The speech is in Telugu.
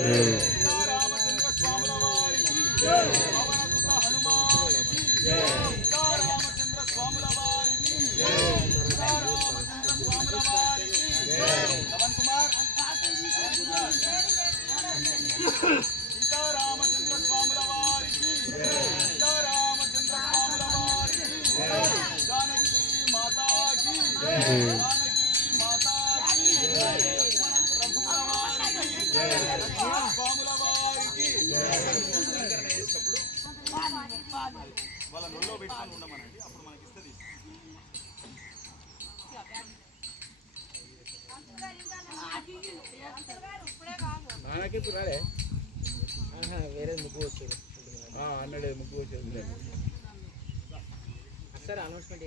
రామచంద్ర స్వాముల వారికి పవన సుత హనుమానికి రామచంద్ర స్వాముల వారికి రామచంద్ర స్వాముల వారికి పవన్ కుమార్ సీతారామచంద్ర స్వాముల వారికి సీతారామచంద్ర స్వాముల వారికి జానకి మాతాకి జానకి మాతాకి ప్రభుల వారికి స్వాముల వారికి వేసినప్పుడు వాళ్ళ నొల్లో పెట్టుకొని ఉండమనండి. అప్పుడు మనకి ఇస్తుంది. వేరే ముగ్గు వచ్చేది అన్నాడు ముగ్గు వచ్చేది సార్ అనౌన్స్మెంట్